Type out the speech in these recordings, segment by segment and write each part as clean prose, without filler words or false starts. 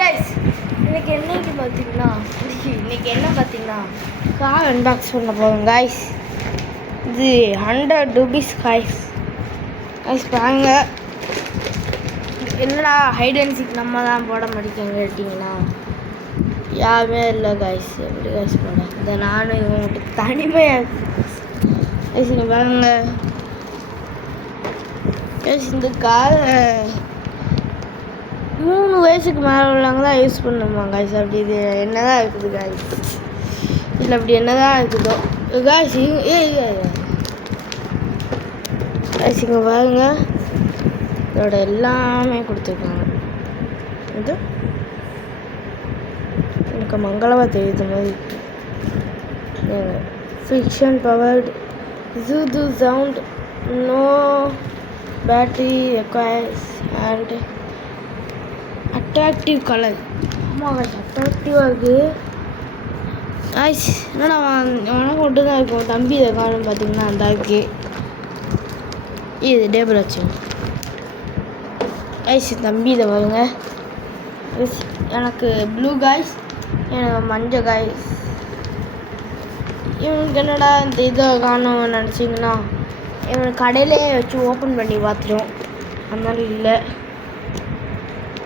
Guys இன்னைக்கு என்ன பார்த்தீங்கன்னா கார் அன்பாக்ஸ் பண்ண போகிறோம் கைஸ். இது 100 ரூபீஸ் கைஸ். பாருங்க என்னடா ஹைட் அண்ட் சீக் நம்ம தான் போட மாட்டேங்க கேட்டிங்கன்னா யாருமே இல்லை கைஸ். எப்படி கைஸ் போட இந்த நானும் இவன் மட்டும் தனிமையாக கைஸ். இங்கே பாருங்க கைஸ், இந்த கார் 3 வயசுக்கு மேலே உள்ளவங்க தான் யூஸ் பண்ணுமா கைஸ். அப்படி இது என்ன தான் இருக்குது கைஸ், இல்லை அப்படி என்ன தான் இருக்குதோ கைஸ். கைஸ் இங்கே பாருங்க, இதோட எல்லாமே கொடுத்துருக்காங்க. இது எனக்கு மங்களமாக தெரியுது மாதிரி. ஃபிக்ஷன் பவர்டு ஜூது sound, no battery requires and attractive colour. ஆமாம் கைஸ், அட்ராக்டிவாக இருக்குது கைஸ். என்னடா அவனுக்கு மட்டும் தான் இருக்கும். தம்பி இதை காணும் பார்த்தீங்கன்னா அந்த இருக்கு. இது டேபிள் வச்சு கைஸ். தம்பி இதை பாருங்க. எனக்கு ப்ளூ காய்ஸ், எனக்கு மஞ்சள் காய்ஸ். இவனுக்கு என்னடா இந்த இதை காணும் நினச்சிங்கன்னா இவனுக்கு கடையிலே வச்சு ஓப்பன் பண்ணி பார்த்துட்டோம், அதனால இல்லை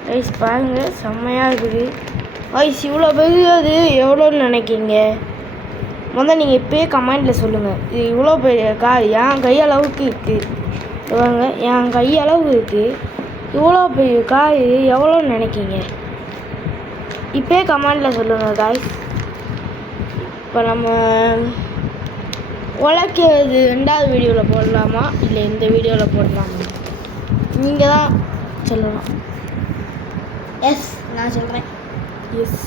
கைஸ். பாருங்க செம்மையாக இருக்குது கைஸ். இவ்வளோ பெரிய அது எவ்வளோன்னு நினைக்கிங்க முதல்ல நீங்கள் இப்போயே கமெண்டில் சொல்லுங்கள். இது இவ்வளோ பெரிய கார் என் கையளவுக்கு இருக்குது. பாருங்க என் கையளவு இருக்குது. இவ்வளோ பெரிய கார் எவ்வளோன்னு நினைக்கிங்க இப்போயே கமெண்டில் சொல்லுங்கள் காய்ஸ். இப்போ நம்ம உழைக்கிறது 2வது வீடியோவில் போடலாமா இல்லை இந்த வீடியோவில் போடலாமா நீங்கள் தான் சொல்லலாம். எஸ் நான் சொல்கிறேன். எஸ்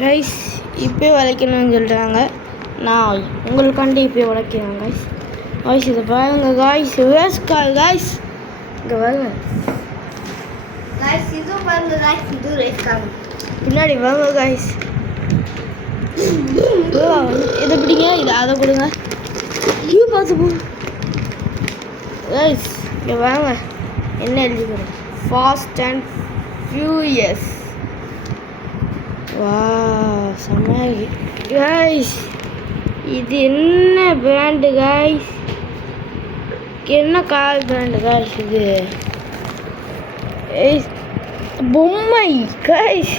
கைஸ், இப்போ உழைக்கணும்னு சொல்கிறாங்க. நான் உங்களுக்காண்டி இப்போ உழைக்கிறேன் கைஸ். கைஸ் இதை பாருங்க கைஸ், ரேஸ் கார் கைஸ். இங்கே பாருங்க கைஸ், இதுவும் பாருங்க கைஸ், இது ரேஸ் கார். பின்னாடி வாங்க கைஸ். இதை பிடிங்க, இதை அதை கொடுங்க. ஐயோ பார்த்து போ கைஸ். இங்கே வாங்க, என்ன எழுதிக்கிறேன், ஃபாஸ்ட் அண்ட் ஃபியூரியஸ். வா செம்மையாக கைஸ். இது என்ன பிராண்டு கைஸ், என்ன கார் பிராண்டு கைஸ்? இது பொம்மை கைஸ்.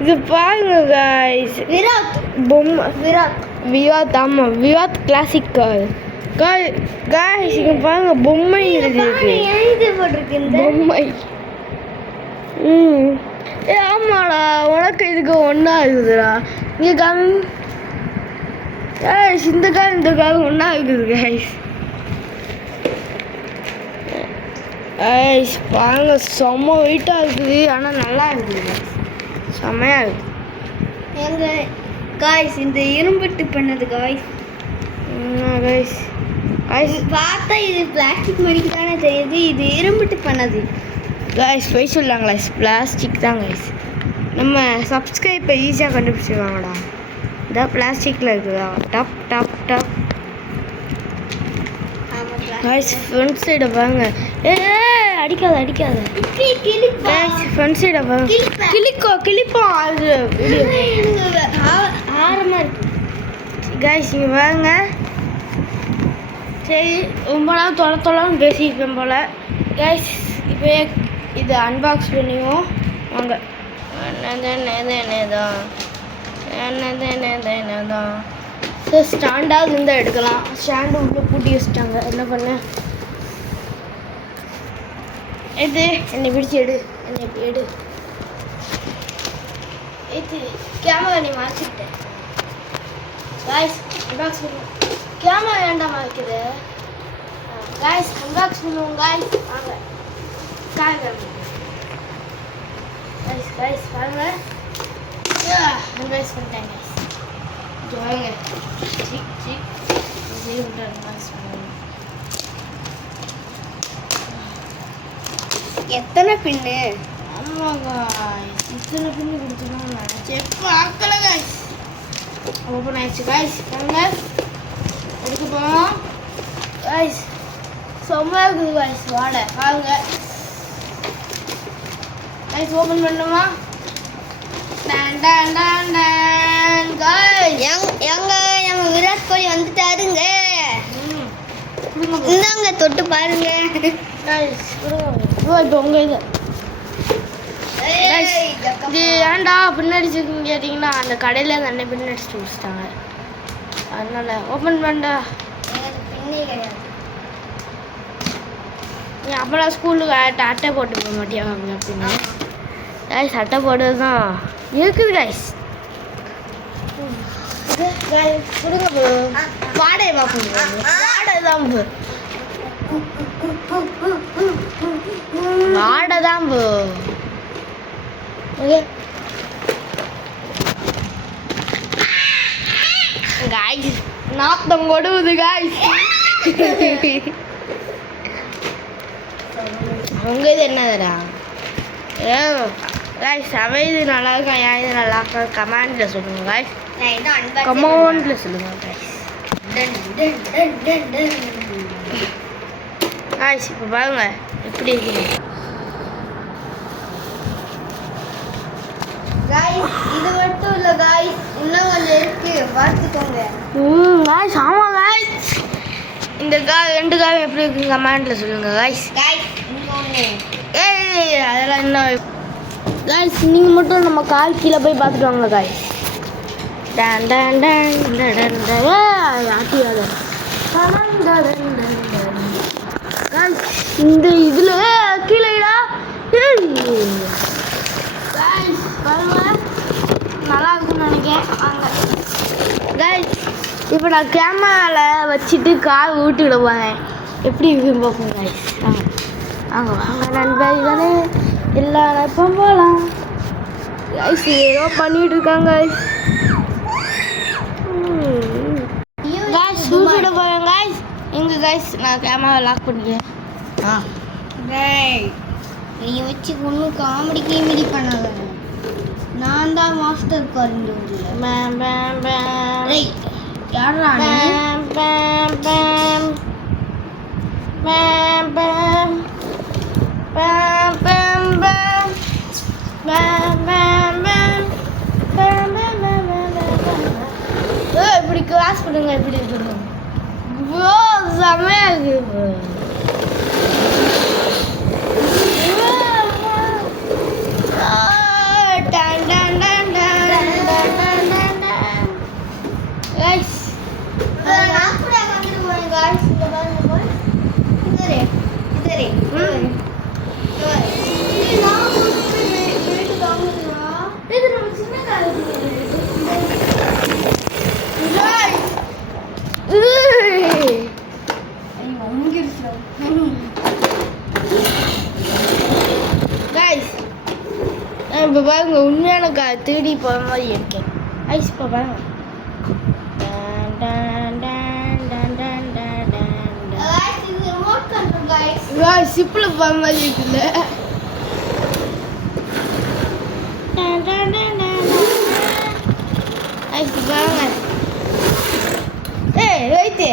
இது பாருங்க கைஸ், விராட் பொம்மை. விராட் ஆமாம், விராட் கிளாசிக் கார் கைஸ். இங்கே பாருங்க பொம்மை இருக்கு, பொம்மை. ஆமாடா, உனக்கு இதுக்கு ஒன்றா இருக்குதுடா. இங்கே காமி கைஸ், இந்த கார் ஒன்றா இருக்குது கைஸ். கைஸ் பாருங்க செம்ம வெயிட்டாக இருக்குது, ஆனால் நல்லா இருக்குது, செம்மையாக இருக்குது. எங்கள் காய்ஸ் இந்த இரும்புட்டு பண்ணது காய்ஸ். கைஸ் கைஸ் பார்த்தா இது பிளாஸ்டிக் மாதிரி தானே தெரியுது, இது இரும்புட்டு பண்ணது கைஸ். போய் சொல்லாங்களா, பிளாஸ்டிக் தான் கைஸ். நம்ம சப்ஸ்கிரைப்பை ஈஸியாக கண்டுபிடிச்சிருவாங்கடா. இதான் பிளாஸ்டிக்கில் இருக்குதா, டப் டப் டப் கைஸ். ஃப்ரண்ட் சைடை பாருங்க. அடிக்காத கைஸ், ஃப்ரண்ட் சைடை பாருங்க. கிளிப்போம் அது ஆரமாக இருக்கு கைஸ். இங்கே பாருங்க. சரி, ரொம்ப நாள் தொலைன்னு பேசியிருப்பேன் போல் கைஸ். இப்போ இது அன்பாக்ஸ் பண்ணிவோம் வாங்க. என்னதான் சார், ஸ்டாண்டாவது இருந்தால் எடுக்கலாம். ஸ்டாண்டு உள்ளே பூட்டி வச்சுட்டாங்க, என்ன பண்ண. இது என்னை பிடிச்சி எடு, இது கேமரா நீ மாற்றிக்கிட்டேன் காய்ஸ். அன்பாக்ஸ் பண்ணுவோம். கேமரா வேண்டாமா இருக்குது காய்ஸ். அன்பாக்ஸ் பண்ணுவோம் காய்ஸ், வாங்க காய்ஸ் பாருங்க. அன்பாக்ஸ் பண்ணிட்டேன் காய்ஸ். வாங்க எத்தனை பின்னு? ஆமாங்க, இத்தனை பின்னு கொடுத்துருக்கோம் நினச்சேன். பார்க்கல காய்ஸ். ஓப்பன் ஆயிடுச்சு காய்ஸ். பாருங்க, எடுக்க போகிறோம் காய்ஸ். செம்மையாக இருக்குது காய்ஸ். வாடை பாருங்க. கைஸ் ஓபன் பண்ணுமா டான் டான் டான் டான் கைஸ் எங்க நம்ம விராட் கோலி வந்துட்டாருங்க இந்தாங்க தொட்டு பாருங்க கைஸ் இப்போ உங்க இது இது ஏன்டா பின்னடிச்சிருக்குன்னு கேட்டிங்கன்னா அந்த கடையில் அந்த அண்ணன் பின்னடிச்சுட்டு வச்சுட்டாங்க அதனால ஓப்பன் பண்ணா பின்னே கிடையாது நீ அப்போலாம் ஸ்கூலுக்கு அட்டை போட்டு போக மாட்டியா அப்படின்னு கைஸ் அட்டை போடுறது தான் இருக்குது கைஸ் கொடுங்க ப்ரோ வாடகை பார்ப்போம் வாடகை தான் ப்ரோ வாடகை தான் ப்ரோ ஓகே காய்ஸ் நாத்தம் கொடுவுது காய்ஸ் உங்க இது என்னதுடா ஏ காய்ஸ் அவன் இது நல்லா இருக்கா ஏன் இது நல்லா இருக்கா கமெண்ட்ல சொல்லுங்க காய்ஸ் கமெண்ட்ல சொல்லுங்க காய்ஸ் காய்ஸ் இப்போ பாருங்க எப்படி இருக்குது गाइस இது மட்டும் இல்ல गाइस இன்னும் கொஞ்சம் இருக்கு பார்த்துக்கோங்க गाइस ஆமா गाइस இந்த ரெண்டு காய் எப்படி இருக்கு கமெண்ட்ல சொல்லுங்க गाइस இங்க ஒண்ணு ஏய் அதெல்லாம் என்ன गाइस நீங்க மட்டும் நம்ம கால் கீழ போய் பார்த்துட்டு வாங்க गाइस டன் டன் டன் டன் டன் ஆட்டியாத गाइस இந்த இதுல கீழடா गाइस பாருங்க நல்லா இருக்குன்னு நினைக்கிறேன் வாங்க गाइस இப்போ நான் கேமராவில் வச்சுட்டு கார் ஊட்டி விட போகிறேன் எப்படி இருக்குன்னு பார்ப்போம் गाइस வாங்க வாங்க நண்பர் தானே எல்லா நேரம் போகலாம் गाइस ஏதோ பண்ணிட்டு இருக்காங்க गाइस ஊட்டி விட போகிறேன் गाइस எங்க गाइस நான் கேமரா லாக் பண்ணிக்கிறேன் டேய் நீ வச்சு ஒன்றும் காமெடி கீமெடி பண்ணாத நான் தான் மாஸ்டர் காரிங்க பேம் பேம் பேம் டேய் யாரா நீ பேம் பேம் பேம் பேம் பேம் பேம் பேம் பேம் பேம் பேம் பேம் பேம் இப்படி கிராஸ் பண்ணுங்க இப்படி பண்ணுங்க ப்ரோ செமையா இருக்கு டன் டன் டன் டன் டன் டன் டன் guys நான் கூட காமெடி போறேன் गाइस இந்த பாருங்க போய் இதரே நான் வீட்டு காமெடியா இது நம்ம சின்ன காலேஜ் guys இப்போ பாருங்க உண்மையான திருடி போகிற மாதிரி இருக்கேன் ஐஸ் இப்போ பாருங்க गाइस இது ரிமோட் கண்ட்ரோல் गाइस சிப்பில் போகிற மாதிரி இருக்குல்ல ஐஸ் பாருங்க ரைட்டு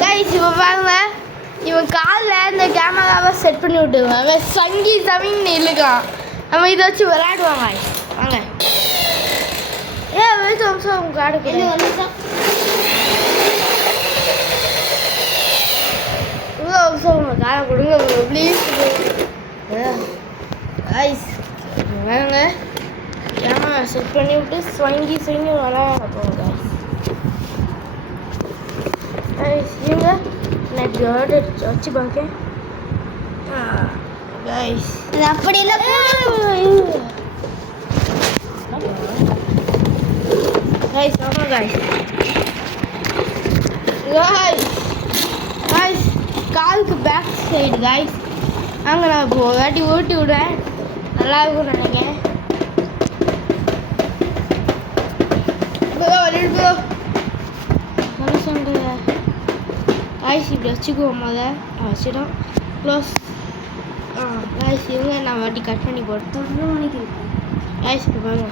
கைஸ் இப்போ பாருங்க இவன் காலில் இந்த கேமராவை செட் பண்ணி விட்டுருவான் அவன் சங்கி சமின்னு இழுக்கான் நம்ம இதை வச்சு விளையாடுவாங்க வாங்க வெயிட் நிமிஷம் உங்க காடு இவ்வளோ நிமிஷம் உங்க காரை கொடுங்க ப்ளீஸ் ஐஸ் வாங்க கேமரா செட் பண்ணி விட்டு ஸ்வங்கி விளையாட போங்க ஐஸ் இவங்க நான் ஜோட வச்சு பார்க்கேன் கைஸ் இது அப்படி இல்ல கைஸ் ஆமா கைஸ் கைஸ் கைஸ் காலுக்கு பேக் சைடு கைஸ் அங்கே நான் இப்போ ஒரு வாட்டி ஓட்டி விடுறேன் நல்லா இருக்கும்னு நினைக்கிறேன் மனுஷங்க கைஸ் இப்படி வச்சுக்குவோம் வச்சிடும் க்ளோஸ் கைஸ் இவங்க நான் வாட்டி கட் பண்ணி போட்டு கைஸ் இப்போ பாருங்க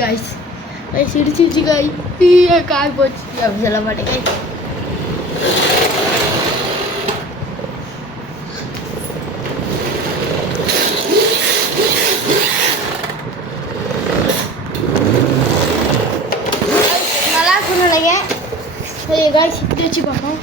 கைஸ் கைஸ் இடிச்சிச்சு காய் காய் போச்சு அப்படி சொல்ல மாட்டேன் காய். நல்லா இருக்குன்னு நினைக்கிறேன். சரி காய்ஸ் இப்படி வச்சு பார்ப்போம்.